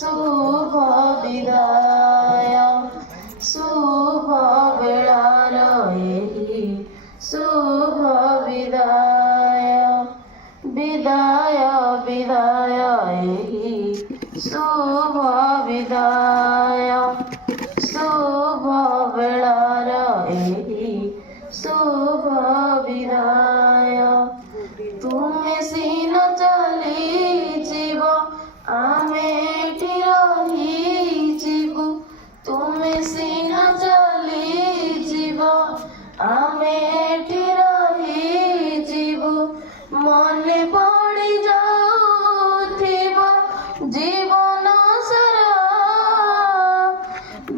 शुभ विदाय शुभ बेलार एही शुभ विदाय विदाय विदाय एही शुभ विदाय शुभ बेलार एही शुभ विदाय तुमे सीन चली जीव आमे एठी रही जीवु तुमे सीन चली जीव आमे एठी रही जीवु मने पड़ी जाउथिब जीवन सारा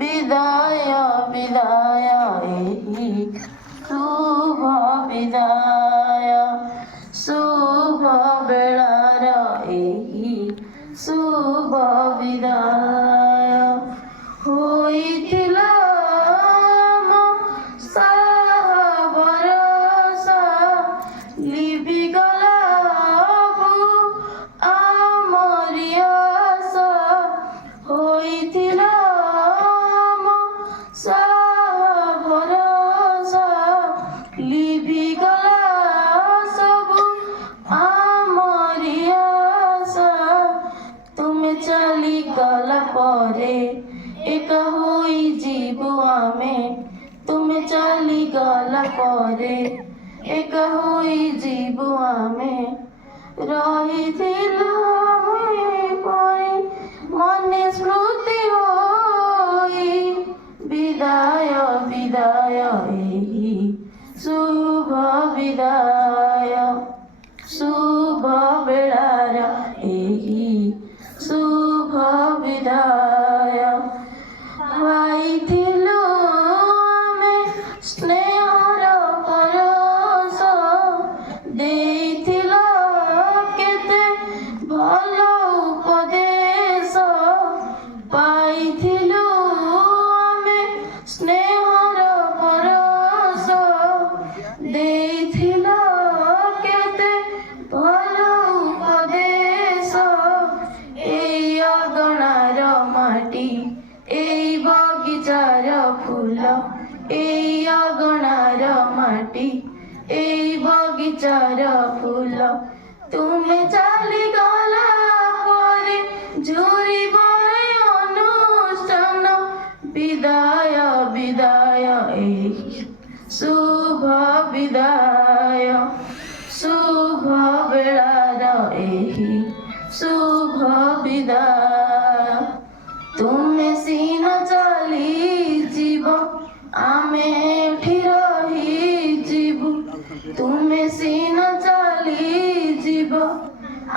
विदाय विदाय एही शुभ विदाय शुभ बेलार एही शुभ विदाय होइथिला मो साहा भरोसा लिभिगला आमरी आशा होइथिला मो साहा भरोसा लिभिगला सबु आमरी आशा तुमे चली गला परे एक होई जीवु आमे तुमे चली गला परे एक होई जीवु आमे रहिथिलु आमे परे मने स्मृति होई विदाय विदाय एही शुभ विदाय शुभ बेलार एही शुभ विदाय पाइथिलु आमे स्नेहर परस देइथिल केते भल उपदेश पाइथिलु आमे स्नेहर परस देइथिल केते भल उपदेश एई अगणार माटी एई बगिचार फूल एई अगणार माटी एई बगिचार फूल तुमे चली गला परे झुरिब अनुष्ठान विदाय विदाय एही शुभ विदाय शुभ बेलार एही शुभ विदाय तुमे सीन चली जीव आमे एठी रही जीवु तुमे सीन चली जीव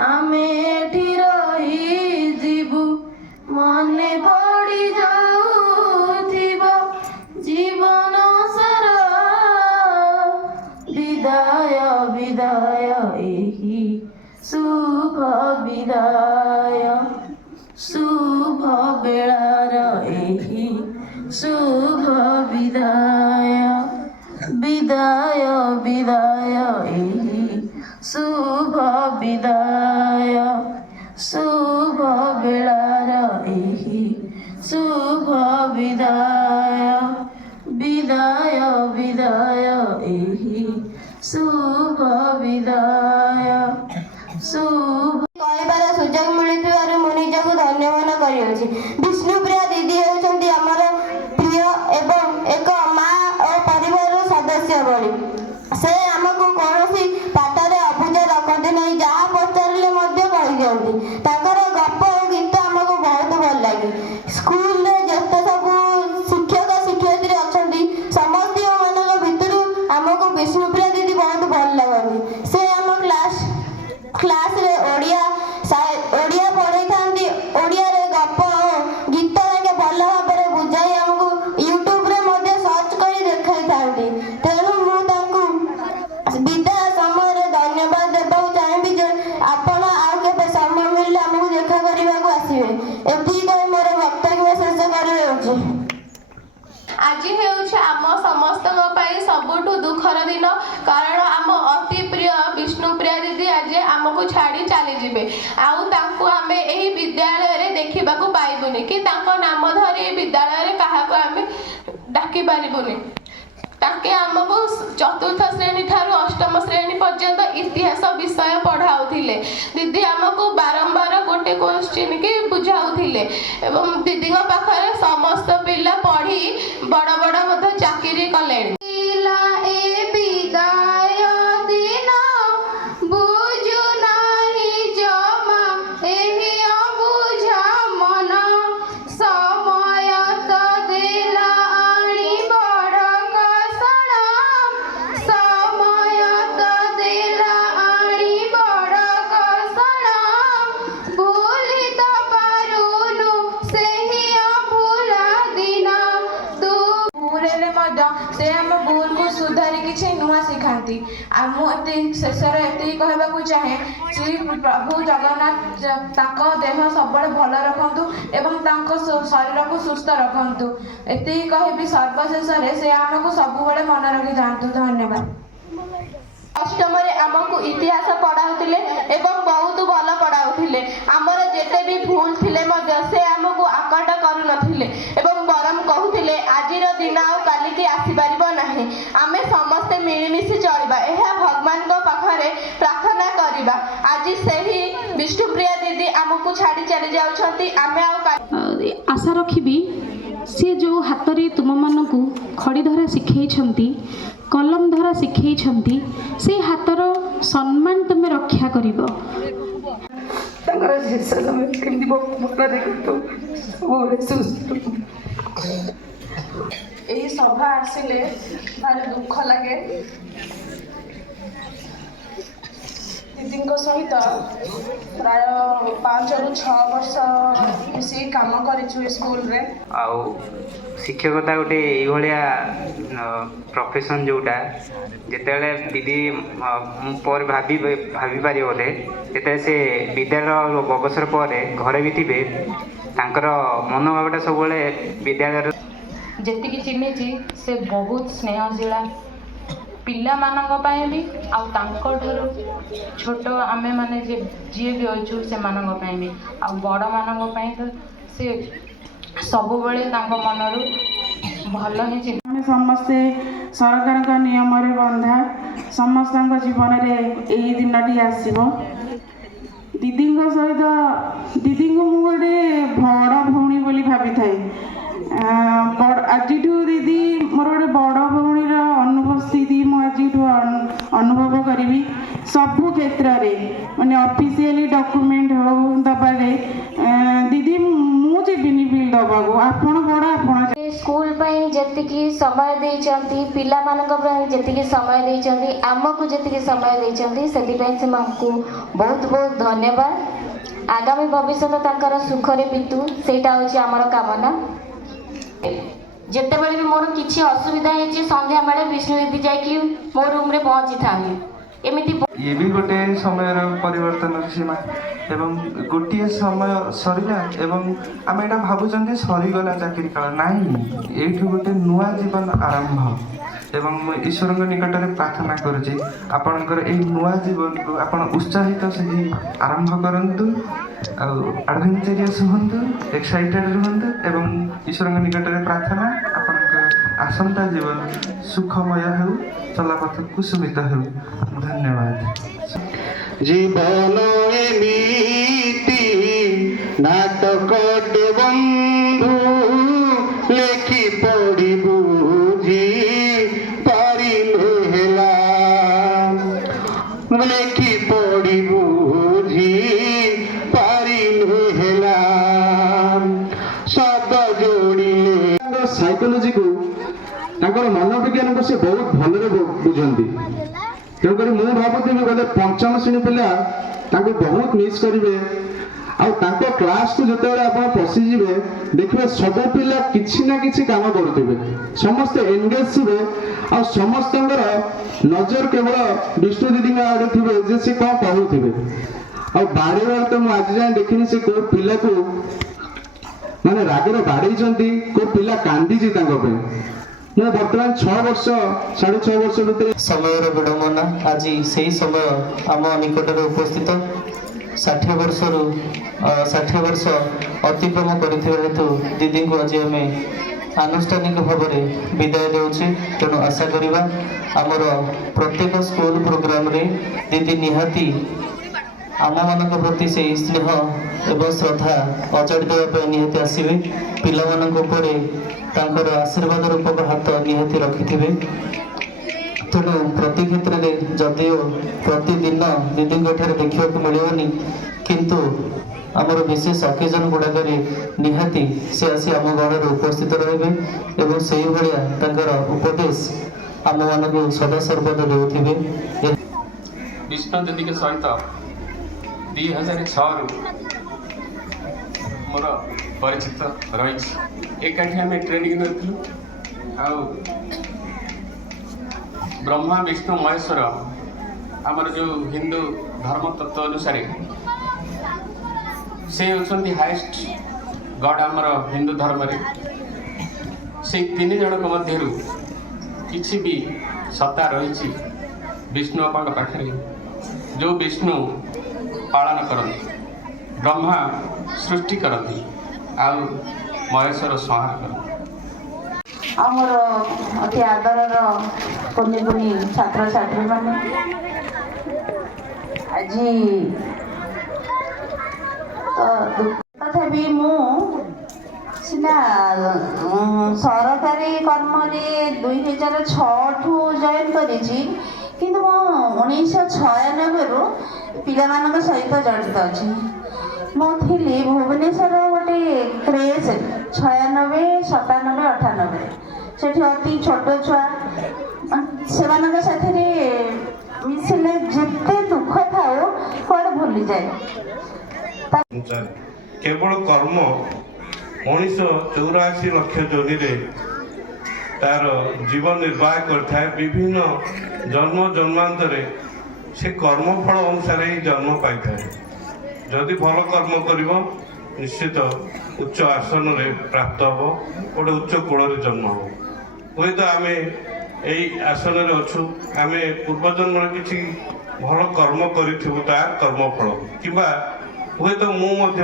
आमे एठी रही जीवु मने पड़ी जाउथिब जीवन सारा विदाय विदाय एही शुभ विदाय शुभ बेलार एही शुभ विदाय विदाय विदाय एही शुभ विदाय शुभ बेलार एही शुभ विदाय विदाय विदाय एही शुभ विदाय शुभ କହିବାର ସୁଯୋଗ ମିଳିଥିବାରୁ ମୁଁ ନିଜକୁ ଧନ୍ୟ ମନେ କରିଅଛି। ବିଷ୍ଣୁପ୍ରିୟା ଦିଦି ହେଉଛନ୍ତି ଆମର ପ୍ରିୟ ଏବଂ ଏକ ମା ଓ ପରିବାରର ସଦସ୍ୟ ଭଳି। ସେ ଆମକୁ କୌଣସି ପାଠରେ ଅବୁଝା ରଖନ୍ତି ନାହିଁ, ଯାହା ପଚାରିଲେ ମଧ୍ୟ କହିଦିଅନ୍ତି। ତାଙ୍କର ଗପ ଓ ଗୀତ ଆମକୁ ବହୁତ ଭଲ ଲାଗେ। ସ୍କୁଲରେ ଯେତେ ସବୁ ଶିକ୍ଷକ ଶିକ୍ଷୟିତ୍ରୀ ଅଛନ୍ତି ସମସ୍ତଙ୍କ ଭିତରୁ ଆମକୁ ବିଷ୍ଣୁପ୍ରିୟା ଦିଦି ବହୁତ ଭଲ ଲାଗନ୍ତି। ସେ ଆମ କ୍ଲାସରେ ଓଡ଼ିଆ ପଢ଼େଇଥାନ୍ତି। ଓଡ଼ିଆରେ ଗପ ଓ ଗୀତ ଭଲ ଭାବରେ ବୁଝାଇ ଆମକୁ ୟୁଟ୍ୟୁବରେ ମଧ୍ୟ ସର୍ଚ୍ଚ କରି ଦେଖାଇଥାନ୍ତି। ତେଣୁ ମୁଁ ତାଙ୍କୁ ବିଦାୟ ସମୟରେ ଧନ୍ୟବାଦ ଦେବାକୁ ଚାହିଁବି ଯେ ଆପଣ ଆଉ କେବେ ସମୟ ମିଳିଲେ ଆମକୁ ଦେଖା କରିବାକୁ ଆସିବେ। ଏତିକି କହି ମୋର ବକ୍ତବ୍ୟ ଶେଷ କରିହେଉଛି। ଆଜି ହେଉଛି ଆମ ସମସ୍ତଙ୍କ ପାଇଁ ସବୁଠୁ ଦୁଃଖର ଦିନ, କାରଣ ଆମ ଅତି ପ୍ରିୟ ବିଷ୍ଣୁପ୍ରିୟା ଦିଦି ଆଜି ଆମକୁ ଛାଡ଼ି ଚାଲିଯିବେ। ଆଉ ତାଙ୍କୁ ଆମେ ଏହି ବିଦ୍ୟାଳୟରେ ଦେଖିବାକୁ ପାଇବୁନି କି ତାଙ୍କ ନାମ ଧରି ଏହି ବିଦ୍ୟାଳୟରେ କାହାକୁ ଆମେ ଡାକି ପାରିବୁନି। ତାକେ ଆମକୁ ଚତୁର୍ଥ ଶ୍ରେଣୀ ଠାରୁ ଅଷ୍ଟମ ଶ୍ରେଣୀ ପର୍ଯ୍ୟନ୍ତ ଇତିହାସ ବିଷୟ ପଢ଼ାଉଥିଲେ। ଦିଦି ଆମକୁ ବାରମ୍ବାର ଗୋଟେ କ୍ୱେଶ୍ଚିନ୍ କି ବୁଝାଉଥିଲେ ଏବଂ ଦିଦିଙ୍କ ପାଖରେ ସମସ୍ତ ପିଲା ପଢ଼ି ବଡ଼ ବଡ଼ ମଧ୍ୟ ଚାକିରି କଲେଣି। ଏ ବିଦାୟ ଦିନ ବୁଝୁ ନାହିଁ ଜମା ଏହି ଅବୁଝା ମନ, ସମୟ ତ ଦେଲା ଆଣି ବଡ଼ କଷଣ, ସମୟ ତ ଦେଲା ଆଣି ବଡ଼ କଷଣ, ଭୁଲି ତ ପାରୁନୁ ସେହି ଅଭୁଲା ଦିନ। ତୁ ସ୍କୁଲରେ ମଧ୍ୟ ସେ ଆମ ଭୁଲକୁ ସୁଧାରି କିଛି ନୂଆ ଶିଖାନ୍ତି। ମୁଁ ଶେଷରେ ଏତିକି କହିବାକୁ ଚାହେଁ, ଶ୍ରୀ ପ୍ରଭୁ ଜଗନ୍ନାଥ ତାଙ୍କ ଦେହ ସବୁବେଳେ ଭଲ ରଖନ୍ତୁ ଏବଂ ତାଙ୍କ ଶରୀରକୁ ସୁସ୍ଥ ରଖନ୍ତୁ। ଏତିକି କହିବି ସର୍ବଶେଷରେ ସେ ଆମକୁ ସବୁବେଳେ ମନେ ରଖିଥାନ୍ତୁ। ଧନ୍ୟବାଦ। ଅଷ୍ଟମରେ ଆମକୁ ଇତିହାସ ପଢ଼ାଉଥିଲେ ଏବଂ ବହୁତ ଭଲ ପଢ଼ାଉଥିଲେ। ଆମର ଯେତେ ବି ଭୁଲ ଥିଲେ ମଧ୍ୟ ସେ ଆମକୁ ଆକଟ କରୁନଥିଲେ ଏବଂ ବରଂ କହୁଥିଲେ ଆଜିର ଦିନ ଆଉ କାଲିକି ଆସିପାରିବ ନାହିଁ, ଆମେ ସମସ୍ତେ ମିଳିମିଶି ଚଳିବା, ଏହା ଭଗବାନଙ୍କ ପାଖରେ ପ୍ରାର୍ଥନା କରିବା। ଆଜି ସେହି ବିଷ୍ଣୁପ୍ରିୟା ଦିଦି ଆମକୁ ଛାଡ଼ି ଚାଲି ଯାଉଛନ୍ତି। ଆମେ ଆଉ ଆଶା ରଖିବି ସେ ଯେଉଁ ହାତରେ ତୁମମାନଙ୍କୁ ଖଡ଼ି ଧରା ଶିଖେଇଛନ୍ତି, କଲମ ଧରା ଶିଖେଇଛନ୍ତି, ସେ ହାତର ସମ୍ମାନ ତୁମେ ରକ୍ଷା କରିବ। ତାଙ୍କର ଶେଷ ସମୟ କେମିତି ମନରେ ସବୁବେଳେ ସୁସ୍ଥ। ଏହି ସଭା ଆସିଲେ ଭାରି ଦୁଃଖ ଲାଗେ। ଦିଦିଙ୍କ ସହିତ ପ୍ରାୟ 5ରୁ 6 ବର୍ଷ ମିଶିକି କାମ କରିଛୁ ଏ ସ୍କୁଲରେ। ଆଉ ଶିକ୍ଷକତା ଗୋଟେ ଏଇଭଳିଆ ପ୍ରଫେସନ୍ ଯେଉଁଟା ଯେତେବେଳେ ଦିଦି ମୁଁ ପରେ ଭାବିପାରିବ ବୋଧେ, ଯେତେବେଳେ ସେ ବିଦ୍ୟାଳୟ ଅବସର ପରେ ଘରେ ବି ଥିବେ, ତାଙ୍କର ମନୋଭାବଟା ସବୁବେଳେ ବିଦ୍ୟାଳୟର। ଯେତିକି ଚିହ୍ନିଛି ସେ ବହୁତ ସ୍ନେହଶୀଳା, ପିଲାମାନଙ୍କ ପାଇଁ ବି ଆଉ ତାଙ୍କଠାରୁ ଛୋଟ ଆମେମାନେ ଯିଏ ବି ଅଛୁ ସେମାନଙ୍କ ପାଇଁ ବି, ଆଉ ବଡ଼ମାନଙ୍କ ପାଇଁ ତ ସେ ସବୁବେଳେ ତାଙ୍କ ମନରୁ ଭଲ ହିଁ ଚିନ୍ତା। ଆମେ ସମସ୍ତେ ସରକାରଙ୍କ ନିୟମରେ ବନ୍ଧା, ସମସ୍ତଙ୍କ ଜୀବନରେ ଏହି ଦିନଟି ଆସିବ। ଦିଦିଙ୍କ ସହିତ ଦିଦିଙ୍କୁ ମୁଁ ଗୋଟେ ବଡ଼ ଭଉଣୀ ବୋଲି ଭାବିଥାଏ। ଆଜିଠୁ ଦିଦି ମୋର ଗୋଟେ ବଡ଼ ଭଉଣୀର ଅନୁପସ୍ଥିତି ମୁଁ ଆଜିଠୁ ଅନୁଭବ କରିବି। ସବୁ କ୍ଷେତ୍ରରେ ମାନେ ଅଫିସିଆଲି ଡକୁମେଣ୍ଟ ହଉ ଦେବାରେ ଦିଦି ମୁଁ ଯିବିନି ବିଲ୍ ଦେବାକୁ, ଆପଣ ବଡ଼ ଆପଣ। ସ୍କୁଲ ପାଇଁ ଯେତିକି ସମୟ ଦେଇଛନ୍ତି, ପିଲାମାନଙ୍କ ପାଇଁ ଯେତିକି ସମୟ ଦେଇଛନ୍ତି, ଆମକୁ ଯେତିକି ସମୟ ଦେଇଛନ୍ତି, ସେଥିପାଇଁ ସେମାନଙ୍କୁ ବହୁତ ବହୁତ ଧନ୍ୟବାଦ। ଆଗାମୀ ଭବିଷ୍ୟତ ତାଙ୍କର ସୁଖରେ ବିତୁ, ସେଇଟା ହେଉଛି ଆମର କାମନା। ଯେତେବେଳେ ବି ମୋର କିଛି ଅସୁବିଧା ହେଇଛି, ସନ୍ଧ୍ୟାବେଳେ ବିଷ୍ଣୁ ଦିଦି ଯାଇକି ମୋ ରୁମ୍ରେ ପହଞ୍ଚିଥାନ୍ତି। ଏମିତି ଇଏ ବି ଗୋଟେ ସମୟର ପରିବର୍ତ୍ତନର ସୀମା ଏବଂ ଗୋଟିଏ ସମୟ ସରିଲା ଏବଂ ଆମେ ଏଇଟା ଭାବୁଛନ୍ତି ସରିଗଲା ଚାକିରି କାଳ। ନାହିଁ, ଏଇଠୁ ଗୋଟେ ନୂଆ ଜୀବନ ଆରମ୍ଭ ଏବଂ ମୁଁ ଈଶ୍ୱରଙ୍କ ନିକଟରେ ପ୍ରାର୍ଥନା କରୁଛି ଆପଣଙ୍କର ଏହି ନୂଆ ଜୀବନକୁ ଆପଣ ଉତ୍ସାହିତ ସେହି ଆରମ୍ଭ କରନ୍ତୁ, ଆଉ ଆଡ଼ଭେଞ୍ଚରିୟସ୍ ହୁଅନ୍ତୁ, ଏକ୍ସାଇଟେଡ୍ ରୁହନ୍ତୁ ଏବଂ ଈଶ୍ୱରଙ୍କ ନିକଟରେ ପ୍ରାର୍ଥନା ଆପଣଙ୍କ ଆସନ୍ତା ଜୀବନ ସୁଖମୟ ହେଉ, ଚଲାପଥ କୁସୁମିତ ହେଉ। ଧନ୍ୟବାଦ। জীবন এমিতি নাটকটে বন্ধু লেখি পড়ি বুঝি পারিলে হেলা, লেখি পড়ি বুঝি পারিলে হেলা, শব্দ ଯୋଡ଼ିଲେ। ସାଇକୋଲୋଜିକୁ ତାଙ୍କର ମନୋବିଜ୍ଞାନକୁ ସେ ବହୁତ ଭଲରେ ବୁଝନ୍ତି। ତେଣୁକରି ମୁଁ ଭାବୁଥିଲି ବୋଧେ 5ମ ଶ୍ରେଣୀ ପିଲା ତାଙ୍କୁ ବହୁତ ମିସ୍ କରିବେ। ଆଉ ତାଙ୍କ କ୍ଲାସକୁ ଯେତେବେଳେ ଆପଣ ପଶିଯିବେ ଦେଖିବେ ସବୁ ପିଲା କିଛି ନା କିଛି କାମ କରୁଥିବେ, ସମସ୍ତେ ଏନଗେଜ୍ ଥିବେ ଆଉ ସମସ୍ତଙ୍କର ନଜର କେବଳ ବିଷ୍ଣୁ ଦିଦିଙ୍କ ଆଡ଼େ ଥିବେ ଯେ ସେ କ'ଣ କହୁଥିବେ। ଆଉ ବାଡ଼େଇବାରେ ତ ମୁଁ ଆଜି ଯାଏଁ ଦେଖିନି ସେ କୋଉ ପିଲାକୁ ମାନେ ରାଗରେ ବାଡ଼େଇଛନ୍ତି, କୋଉ ପିଲା କାନ୍ଦିଛି ତାଙ୍କ ପାଇଁ। ମୁଁ ବର୍ତ୍ତମାନ 6 ବର୍ଷ 6.5 ବର୍ଷ ଭିତରେ ସମୟର ବିଡ଼ମ୍ବନା ଆଜି ସେହି ସମୟ ଆମ ନିକଟରେ ଉପସ୍ଥିତ 60 ବର୍ଷ ଅତିକ୍ରମ କରିଥିବା ହେତୁ ଦିଦିଙ୍କୁ ଆଜି ଆମେ ଆନୁଷ୍ଠାନିକ ଭାବରେ ବିଦାୟ ଦେଉଛେ। ତେଣୁ ଆଶା କରିବା ଆମର ପ୍ରତ୍ୟେକ ସ୍କୁଲ ପ୍ରୋଗ୍ରାମରେ ଦିଦି ନିହାତି ଆମମାନଙ୍କ ପ୍ରତି ସେହି ସ୍ନେହ ଏବଂ ଶ୍ରଦ୍ଧା ଅଜାଡ଼ି ଦେବା ପାଇଁ ନିହାତି ଆସିବେ। ପିଲାମାନଙ୍କ ଉପରେ ତାଙ୍କର ଆଶୀର୍ବାଦ ରୂପକ ହାତ ନିହାତି ରଖିଥିବେ। ତେଣୁ ପ୍ରତି କ୍ଷେତ୍ରରେ ଯଦିଓ ପ୍ରତିଦିନ ଦିଦିଙ୍କ ଠାରେ ଦେଖିବାକୁ ମିଳିବନି, କିନ୍ତୁ ଆମର ବିଶେଷ ଅକେଜନ ଗୁଡ଼ାକରେ ନିହାତି ସେ ଆସି ଆମ ଗଣରେ ଉପସ୍ଥିତ ରହିବେ ଏବଂ ସେଇଭଳିଆ ତାଙ୍କର ଉପଦେଶ ଆମମାନଙ୍କୁ ସଦାସର୍ବଦା ଦେଉଥିବେ। ବିଷ୍ଣୁ ଦିଦିଙ୍କ ସହିତ 2006ରୁ ମୋର ପରିଚିତ ରହିଛି। ଏକାଠି ଆମେ ଟ୍ରେନିଂ ନେଉଥିଲୁ। ଆଉ ବ୍ରହ୍ମା ବିଷ୍ଣୁ ମହେଶ୍ୱର ଆମର ଯେଉଁ ହିନ୍ଦୁ ଧର୍ମ ତତ୍ତ୍ୱ ଅନୁସାରେ ସେ ହେଉଛନ୍ତି ହାଏଷ୍ଟ ଗଡ୍ ଆମର ହିନ୍ଦୁ ଧର୍ମରେ। ସେଇ 3 ଜଣଙ୍କ ମଧ୍ୟରୁ କିଛି ବି ସତ୍ତା ରହିଛି ବିଷ୍ଣୁ ବାପାଙ୍କ ପାଖରେ, ଯେଉଁ ବିଷ୍ଣୁ ପାଳନ କରନ୍ତି, ବ୍ରହ୍ମା ସୃଷ୍ଟି କରନ୍ତି ଆଉ ମହେଶ୍ୱର ସଂହାର କରନ୍ତି। ଆମର ଅତି ଆଦରର କୁନି କୁନି ଛାତ୍ରଛାତ୍ରୀମାନେ ଆଜି ତଥାପି ମୁଁ ସିନା ସରକାରୀ କର୍ମରେ 2006ଠୁ ଜଏନ୍ କରିଛି, କିନ୍ତୁ ମୁଁ 1996ରୁ ପିଲାମାନଙ୍କ ସହିତ ଜଡ଼ିତ ଅଛି। ମୁଁ ଥିଲି ଭୁବନେଶ୍ୱର ଗୋଟେ କ୍ରେଜ୍ 96, 97, 98 ସେଠି ଅତି ଛୋଟ ଛୁଆ ସେମାନଙ୍କ ସାଥିରେ ମିଶିଲେ ଯେତେ ଦୁଃଖ ଥାଉ କୁଆଡ଼େ ଭୁଲିଯାଏ। କେବଳ କର୍ମ ମଣିଷ 84 ଲକ୍ଷ ଯୋନିରେ ତାର ଜୀବନ ନିର୍ବାହ କରିଥାଏ। ବିଭିନ୍ନ ଜନ୍ମ ଜନ୍ମାନ୍ତରେ ସେ କର୍ମଫଳ ଅନୁସାରେ ହିଁ ଜନ୍ମ ପାଇଥାଏ। ଯଦି ଭଲ କର୍ମ କରିବ ନିଶ୍ଚିତ ଉଚ୍ଚ ଆସନରେ ପ୍ରାପ୍ତ ହେବ, ଗୋଟେ ଉଚ୍ଚ କୂଳରେ ଜନ୍ମ ହେବ। ହୁଏତ ଆମେ ଏଇ ଆସନରେ ଅଛୁ, ଆମେ ପୂର୍ବଜନ୍ମରେ କିଛି ଭଲ କର୍ମ କରିଥିବୁ, ତା କର୍ମଫଳ, କିମ୍ବା ହୁଏତ ମୁଁ ମଧ୍ୟ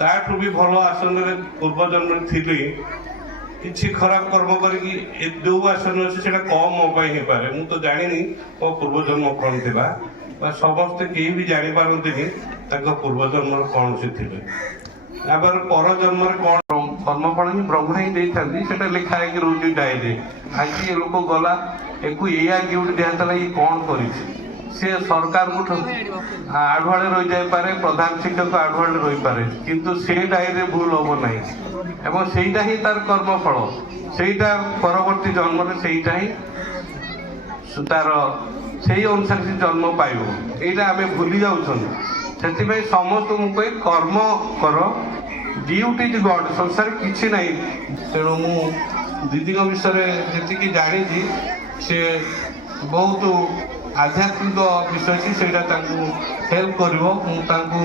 ତାଠୁ ବି ଭଲ ଆସନରେ ପୂର୍ବଜନ୍ମରେ ଥିଲି, କିଛି ଖରାପ କର୍ମ କରିକି ଯେଉଁ ଆସନରେ ଅଛି ସେଇଟା କମ୍ ମୋ ପାଇଁ ହେଇପାରେ। ମୁଁ ତ ଜାଣିନି ମୋ ପୂର୍ବଜନ୍ମ କ'ଣ ଥିଲା, ବା ସମସ୍ତେ କେହି ବି ଜାଣିପାରନ୍ତିନି ତାଙ୍କ ପୂର୍ବଜନ୍ମର କ'ଣ ସେ ଥିଲେ। ତାପରେ ପରଜନ୍ମରେ କ'ଣ କର୍ମଫଳ ହିଁ ବ୍ରହ୍ମା ହିଁ ଦେଇଥାନ୍ତି, ସେଟା ଲେଖା ହେଇକି ରହୁଛି ଡାଏରୀରେ। ଆଜି ଏ ଲୋକ ଗଲା, ଏକୁ ଏଇଆ ଗିଫ୍ଟ ଦିଆହେଇଥିଲା, ଇଏ କ'ଣ କରିଛି, ସେ ସରକାରଙ୍କଠୁ ଆଢୁଆଳେ ରହିଯାଇପାରେ, ପ୍ରଧାନ ଶିକ୍ଷକ ଆଢୁଆଳେ ରହିପାରେ, କିନ୍ତୁ ସେ ଡାଏରୀରେ ଭୁଲ ହବ ନାହିଁ ଏବଂ ସେଇଟା ହିଁ ତାର କର୍ମଫଳ। ସେଇଟା ପରବର୍ତ୍ତୀ ଜନ୍ମରେ ସେଇଟା ହିଁ ତାର ସେଇ ଅନୁସାରେ ସେ ଜନ୍ମ ପାଇବ। ଏଇଟା ଆମେ ଭୁଲି ଯାଉଛନ୍ତି। ସେଥିପାଇଁ ସମସ୍ତଙ୍କୁ ମୁଁ କହେ କର୍ମ କର, ଡ୍ୟୁଟି ଇଜ୍ ଗଡ୍, ସଂସାରରେ କିଛି ନାହିଁ। ତେଣୁ ମୁଁ ଦିଦିଙ୍କ ବିଷୟରେ ଯେତିକି ଜାଣିଛି, ସେ ବହୁତ ଆଧ୍ୟାତ୍ମିକ ବିଷୟ ସେଇଟା ତାଙ୍କୁ ହେଲ୍ପ କରିବ। ମୁଁ ତାଙ୍କୁ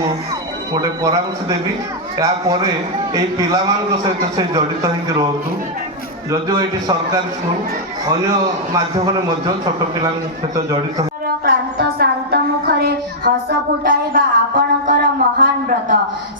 ଗୋଟେ ପରାମର୍ଶ ଦେବି, ଏହାପରେ ଏଇ ପିଲାମାନଙ୍କ ସହିତ ସେ ଜଡ଼ିତ ହେଇକି ରୁହନ୍ତୁ। ଯଦିଓ ଏଇଠି ସରକାରୀ ସ୍କୁଲ, ଅନ୍ୟ ମାଧ୍ୟମରେ ମଧ୍ୟ ଛୋଟ ପିଲାଙ୍କ ସହିତ ଜଡ଼ିତ। କ୍ଳାନ୍ତ ଶାନ୍ତ ମୁଖରେ ହସ ଫୁଟାଇବା ଆପଣଙ୍କର ମହାନ ବ୍ରତ।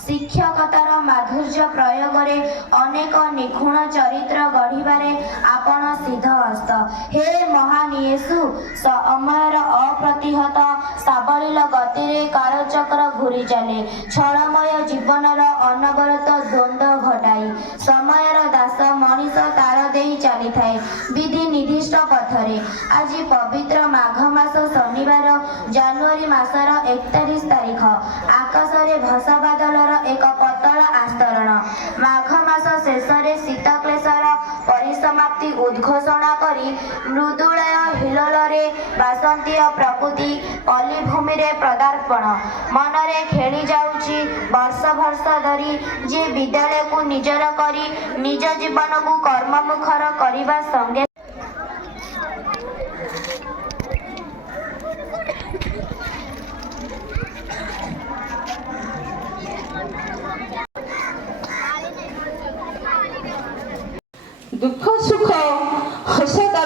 ଶିକ୍ଷକତାର ମାଧୁର୍ଯ୍ୟ ପ୍ରୟୋଗରେ ଅନେକ ନିଖୁଣ ଚରିତ୍ର ଗଢ଼ିବାରେ ଆପଣ ସିଦ୍ଧହସ୍ତ। ହେ ମହାନ ୟେସୁ, ସମୟର ଅପ୍ରତିହତ ସାବଳୀଳ ଗତିରେ କାଳଚକ୍ର ଘୂରି ଚାଲେ, ଛଳମୟ ଜୀବନର ଅନବରତ ଦ୍ୱନ୍ଦ୍ୱ ଘଟାଇ। ସମୟର ଦାସ ମଣିଷ ତାଳ ଦେଇ ଚାଲିଥାଏ ବିଧି ନିର୍ଦ୍ଦିଷ୍ଟ ପଥରେ। ଆଜି ପବିତ୍ର ମାଘ ମାସ ଶନିବାର ଜାନୁଆରୀ ମାସର 31 ତାରିଖ। ଆକାଶରେ ଭସା ବାଦଲର ଏକ ପତଳା ଆସ୍ତରଣ। ମାଘ ମାସ ଶେଷରେ ଶୀତକ୍ଲେଶର ପରିସମାପ୍ତି ଉଦ୍ଘୋଷଣା କରି ମୃଦୁଳୟ ହିଲ୍ଲୋଳରେ ବାସନ୍ତୀୟ ପ୍ରକୃତି ପଲ୍ଲୀଭୂମିରେ ପଦାର୍ପଣ। ମନରେ ଖେଳି ଯାଉଛି ବର୍ଷ ବର୍ଷ ଧରି ଯିଏ ବିଦ୍ୟାଳୟକୁ ନିଜର କରି ନିଜ ଜୀବନକୁ କର୍ମମୁଖର କରିବା ସଙ୍ଗେ ଦୁଃଖ ସୁଖ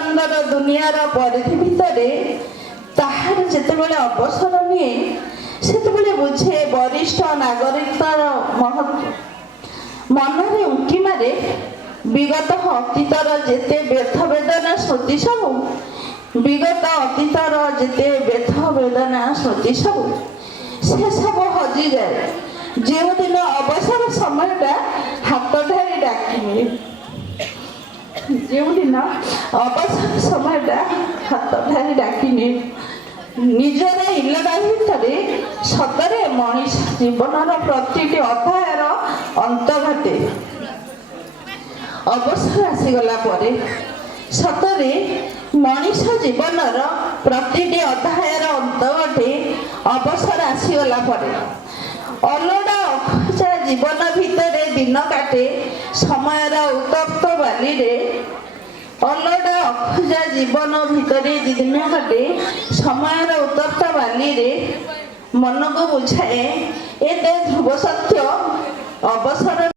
ସୁନ୍ଦର ଦୁନିଆର ପରିଧି ଭିତରେ ତାହାର ଯେତେବେଳେ ଅବସର ନିଏ ସେତେବେଳେ ବୁଝେ ବରିଷ୍ଠ ନାଗରିକର ମହତ୍ଵ। ମନରେ ଉଙ୍କି ମାରେ ବିଗତ ଅତୀତର ଯେତେ ବ୍ୟଥ ବେଦନା ସ୍ମୃତି ସବୁ, ବିଗତ ଅତୀତର ଯେତେ ବ୍ୟଥ ବେଦନା ସ୍ମୃତି ସବୁ ସେସବୁ ହଜିଯାଏ ଯେଉଁଦିନ ଅବସର ସମୟଟା ହାତ ଧରି ଡାକିନିଏ। ଯେଉଁଦିନ ଅବସର ସମୟଟା ହାତ ଧରି ଡାକିନିଏ ନିଜର ଇଲଟା ଭିତରେ ସତରେ ମଣିଷ ଜୀବନର ପ୍ରତିଟି ଅଧ୍ୟାୟର ଅନ୍ତ ଘଟେ। ଅବସର ଆସିଗଲା ପରେ ସତରେ ମଣିଷ ଜୀବନର ପ୍ରତିଟି ଅଧ୍ୟାୟର ଅନ୍ତ ଘଟେ। ଅବସର ଆସିଗଲା ପରେ ଅଲୋଡ଼ା ଅଖୋଜା ଜୀବନ ଭିତରେ ଦିନ କାଟେ ସମୟର ଉତ୍ତପ୍ତ ବାଲିରେ। ଅଲୋଡ଼ା ଅଖୋଜା ଜୀବନ ଭିତରେ ଦିନ କାଟେ ସମୟର ଉତ୍ତପ୍ତ ବାଲିରେ। ମନକୁ ବୁଝାଏ ଏତେ ଧ୍ରୁବ ସତ୍ୟ ଅବସର